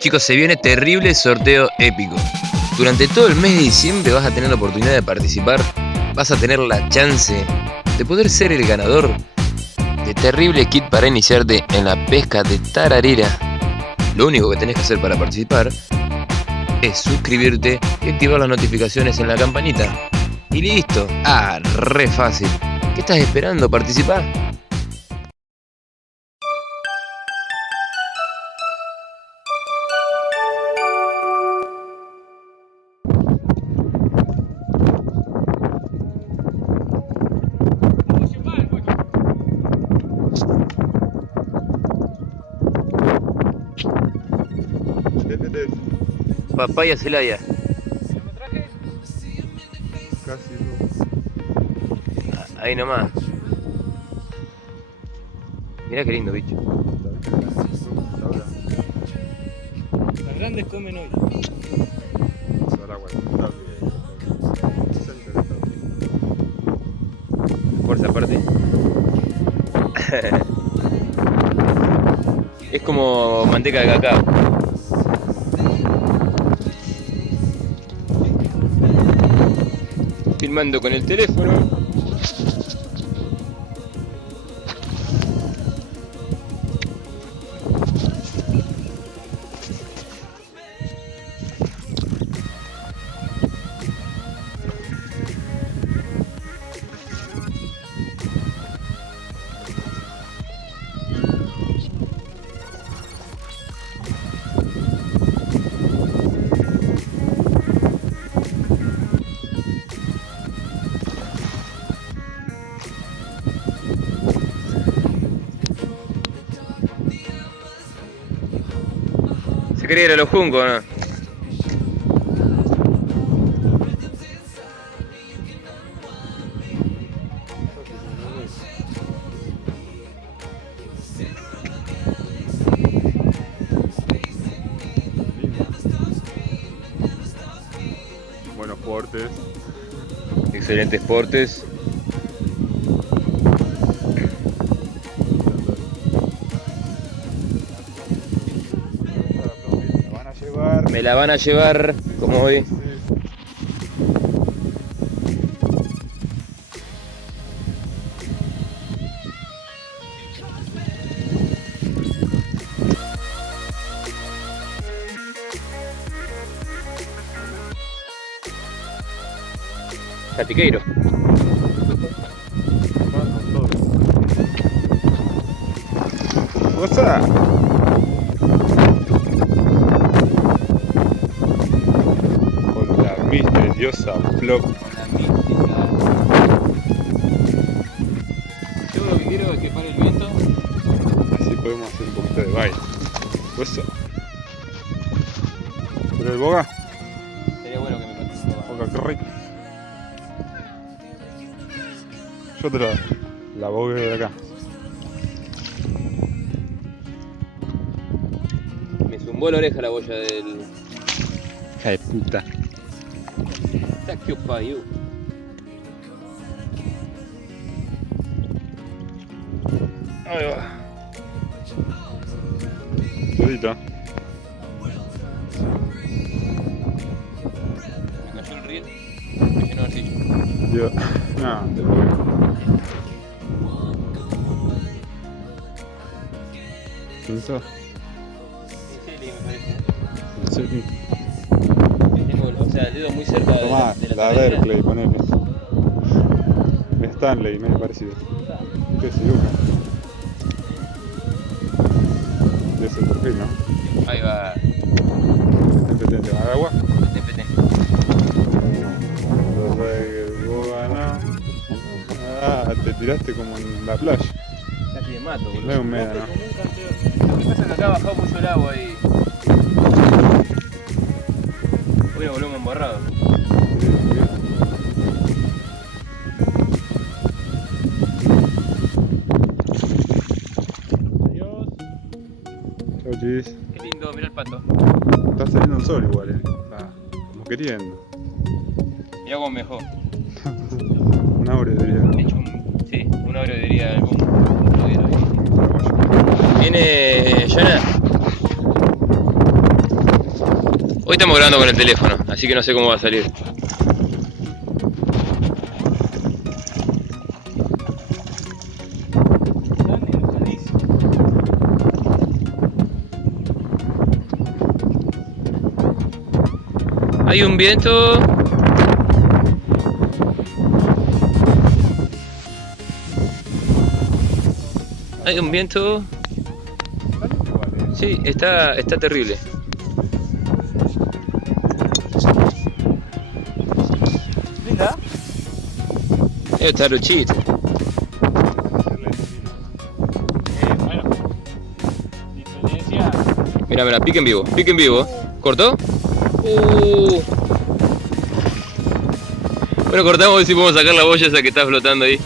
Chicos, se viene terrible sorteo épico. Durante todo el mes de diciembre vas a tener la oportunidad de participar, vas a tener la chance de poder ser el ganador de terrible kit para iniciarte en la pesca de tararira. Lo único que tenés que hacer para participar es suscribirte y activar las notificaciones en la campanita. Y listo. Ah, re fácil. ¿Qué estás esperando? ¿Participar? Papaya Celaya. Casi no. Ahí nomás. Mirá qué lindo bicho. Las grandes comen hoy. Fuerza aparte. Es como manteca de cacao. Filmando con el teléfono. Se quería ir a los juncos, ¿no? Buenos portes. Excelentes portes. La van a llevar. Me la van a llevar como hoy. Catiqueiro. ¡Cosa! Con la misteriosa flop. Con la mística. Yo lo que quiero es que pare el viento. Así podemos hacer un poquito de baile. ¡Cosa! ¿Pero el boga? Sería bueno que me participe. Boga, qué rico. Yo te la boga de acá. Me zumbó la oreja la boya del... Hija de puta. Taquio Payu. Ahí va. Solito. Me cayó el riel. Me llenó de arcilla. Yo. No, te lo veo. ¿Pienso? Sí, me parece. Sí. Tengo, o sea, el dedo muy cerca Tomá, de la cadera. Berkeley, ponele. Stanley, medio parecido. ¿Qué se dibuja? De ese perfil, ¿no? Ahí va. Competente. ¿Agua? Petén. Vos ganás. Ah, te tiraste como en la playa. Casi me mato, boludo. No es humedad, ¿no? Como un campeón. Lo que pasa es que acá ha bajado mucho el agua y... Hoy nos volvemos embarrados. Adiós. Chau, chis. Qué lindo, mirá el pato. Está saliendo el sol igual, Está como queriendo. Mirá cómo me dejó. Un aure debería. He hecho un abre diría algún bloguero ahí. Viene Yana. Hoy estamos grabando con el teléfono, así que no sé cómo va a salir. Están enojadísimos. Hay un viento. Hay un viento. Sí, está terrible. ¿Linda? Está luchito. Bueno. Diferencia. Mira, pique en vivo, pique en vivo. ¿Cortó? Bueno, cortamos a ver si podemos sacar la boya esa que está flotando ahí.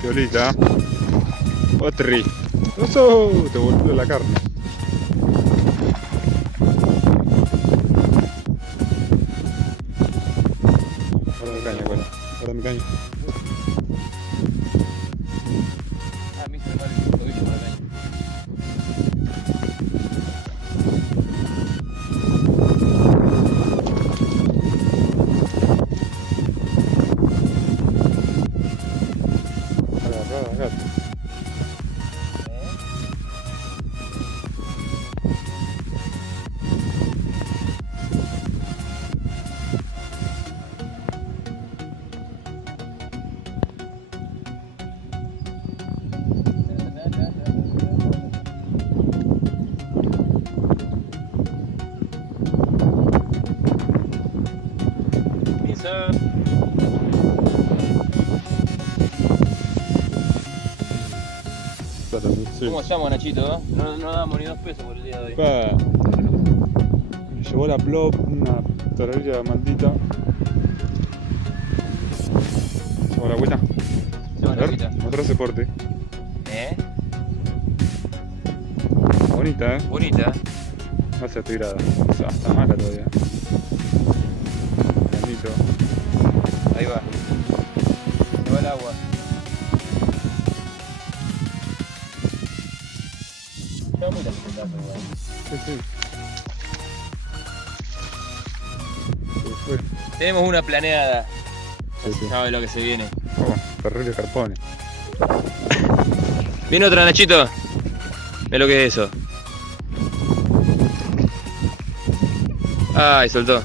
Piolita. Otri. ¡Oso! Te volvió la carne. Guarda mi caña, guarda mi caña. A mí se me va el tobillo por acá. Agarrada, gato. Empieza. Sí. ¿Cómo llamo, Nachito? No damos ni 2 pesos por el día de hoy. Pa. Me llevó la plop, una torrilla maldita. Hola, buena. Llamo, A ver, Nachito. otro soporte. Bonita, Bonita. No se tirada. O sea, está mala todavía. Bendito. Ahí va. Se va el agua. Lleva muy la picotata, igual. Sí. Se fue. Tenemos una planeada. Sí. Sabe lo que se viene. Oh, terrible carpones. Viene otra, Nachito. Ve lo que es eso. Ay, soltó.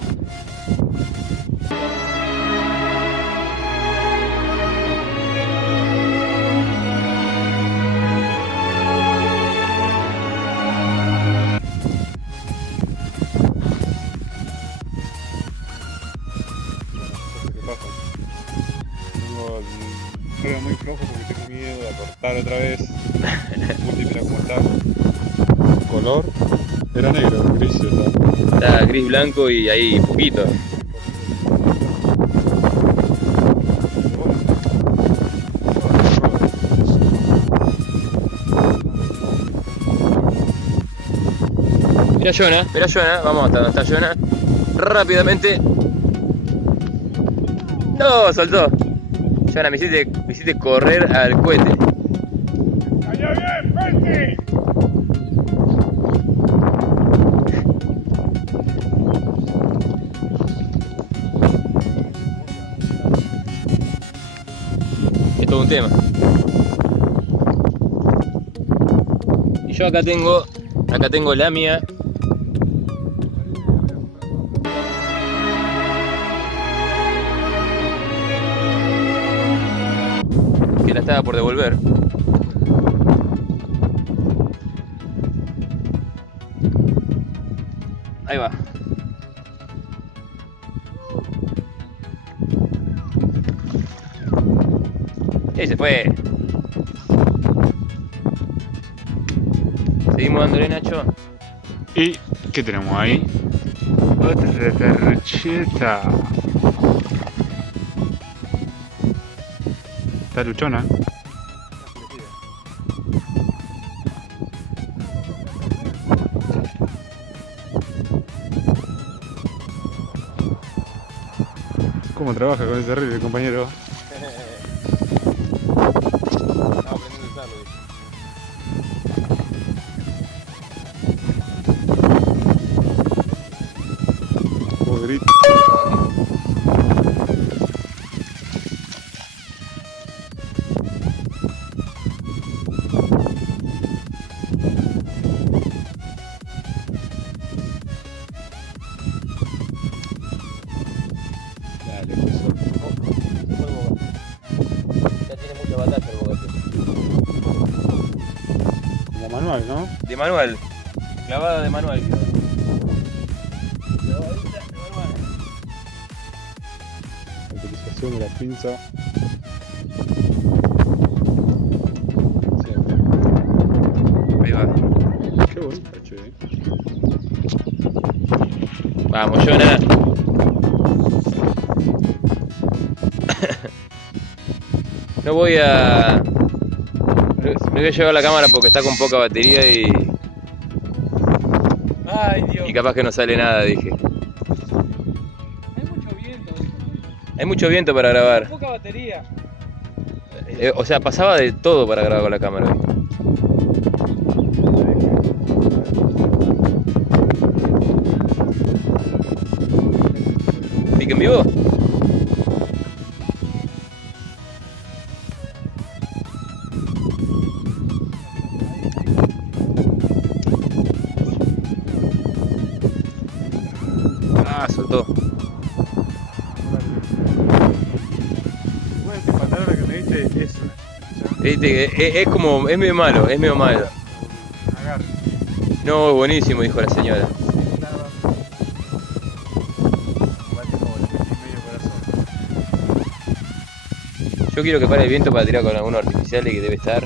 ¿Qué pasa? Tengo el freno muy flojo porque tengo miedo de cortar otra vez. Mira cómo está. Color era negro, gris está. Está gris, blanco y ahí poquito. Mira Jonah, vamos hasta donde está Jonah. Rápidamente. No, saltó. Jonah, me hiciste correr al cohete. ¡Allá bien, fuerte! Es todo un tema. Y yo acá tengo la mía. Que la estaba por devolver. Ahí va. Y se fue. Seguimos dándole, Nacho. ¿Y qué tenemos ahí? Otra percheta. Está luchona. ¿Cómo trabaja con ese reel, compañero? Estamos aprendiendo a Vos grito. Dale, eso. Ya tiene mucha batalla el bogate. Como manual, ¿no? De manual. Clavada de manual. Clavadita de manual. La utilización de la pinza. Siempre. Ahí va. Qué bonita, che. Vamos, Jonah. No voy a... No voy a llevar la cámara porque está con poca batería Ay, Dios. y capaz que no sale nada, dije. Hay mucho viento. Hay mucho viento para grabar. Poca batería. O sea, pasaba de todo para grabar con la cámara. ¿Pique en vivo? Ah, soltó. Bueno, esta palabra que me diste es eso. Viste, es como, es medio malo, es medio malo. Agarre. No, es buenísimo, dijo la señora. Yo quiero que pare el viento para tirar con algunos artificiales que debe estar.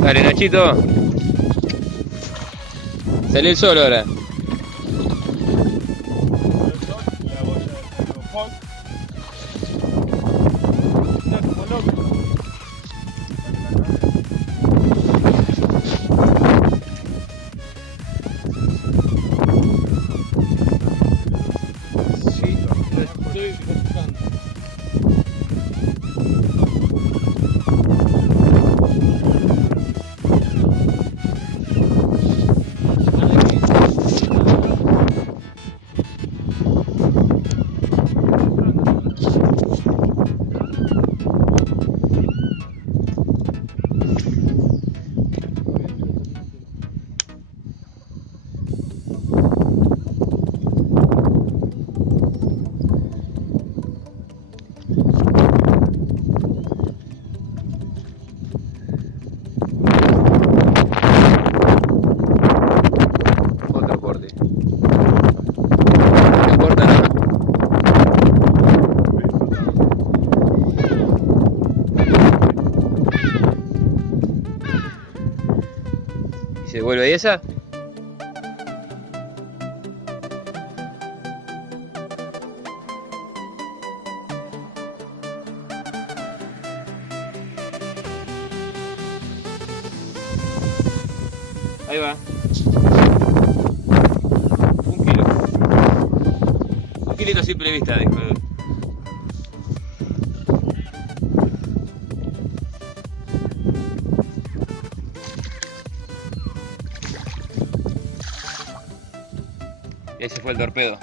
Dale, Nachito. Sale el sol ahora. Sí, lo estoy buscando. Otro corte. No corta nada. ¿Y se vuelve ahí esa? Ahí va. Un kilo. Un kilito sin prevista, dijo. Ese fue el torpedo.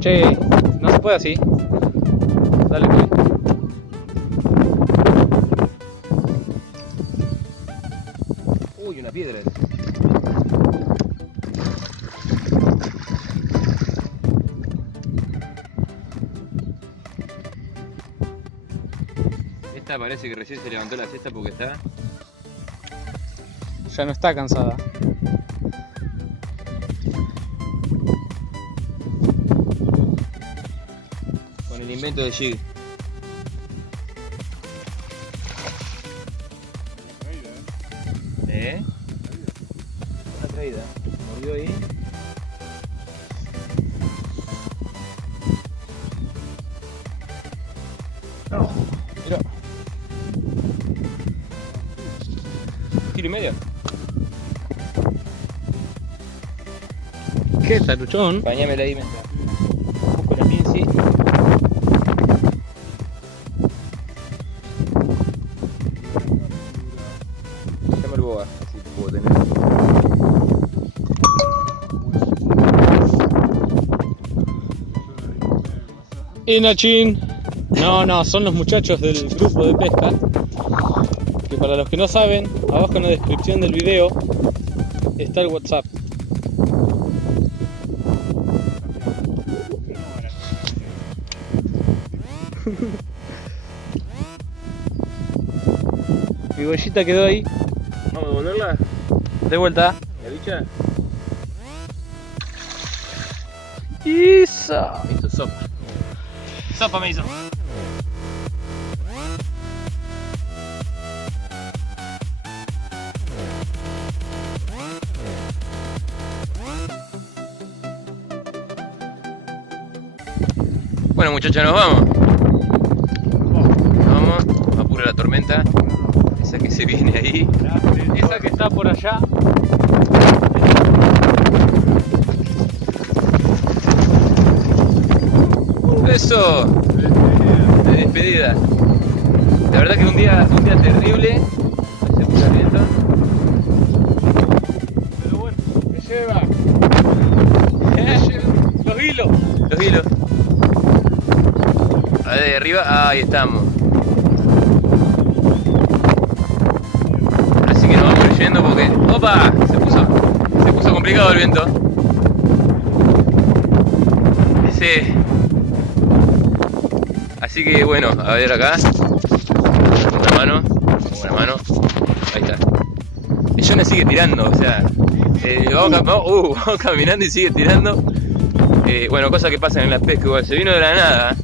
Che, no se puede así. Dale, pues. Uy, una piedra. Esta parece que recién se levantó la cesta porque está... Ya no está cansada. con el invento de Jig. ¿Eh? Una traída. Mordió ahí. No, Mirá. ¿1,5 kilos? sujeta, Luchón. Bañámela ahí mientras busco la pinci. Llama el boa, así te puedo tener. Y Nachín. No, son los muchachos del grupo de pesca. Que para los que no saben, abajo en la descripción del video está el WhatsApp. Mi bollita quedó ahí. Vamos a devolverla. De vuelta. ¿La bicha? Isa. Me hizo sopa. Sopa me hizo. Bueno muchachos, nos vamos. Vamos, apura la tormenta. Esa que se viene ahí. Esa que está por allá. Eso. De despedida. La verdad que un día terrible. Hace mucho viento. Pero bueno, me lleva. Los hilos. Los hilos. A ver, de arriba, ahí estamos. Así que nos vamos a ir yendo porque... ¡Opa! Se puso complicado el viento. Sí. Así que bueno, a ver acá. Una mano. Ahí está. El Jonah sigue tirando, o sea... vamos caminando y sigue tirando. Bueno, cosas que pasan en la pesca igual. Se vino de la nada.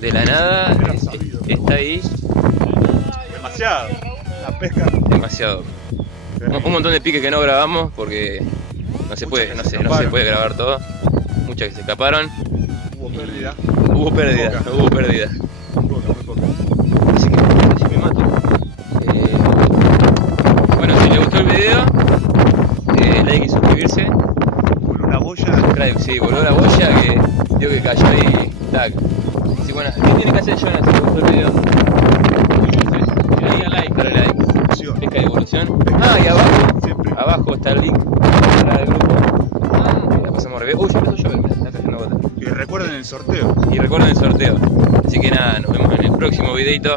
De la nada, está ahí. Demasiado. La pesca. Demasiado. Un montón de piques que no grabamos porque no se puede grabar todo. Muchas que se escaparon. Hubo pérdida. Hubo pérdida. Muy poca. Así que casi me mato. Bueno, si les gustó el video, like y suscribirse. Voló una boya. Sí, voló la boya que dio que cayó ahí. Tac. Así bueno, ¿qué tiene que hacer Jonah si les gustó el video? Dale like. Pesca de evolución. Ah, y abajo. Siempre. Abajo está el link para el grupo. La pasamos re bien. Uy, ya empezó a llover, mirá, está cayendo gota. Y recuerden el sorteo. Y recuerden el sorteo. Así que nada, nos vemos en el próximo videito.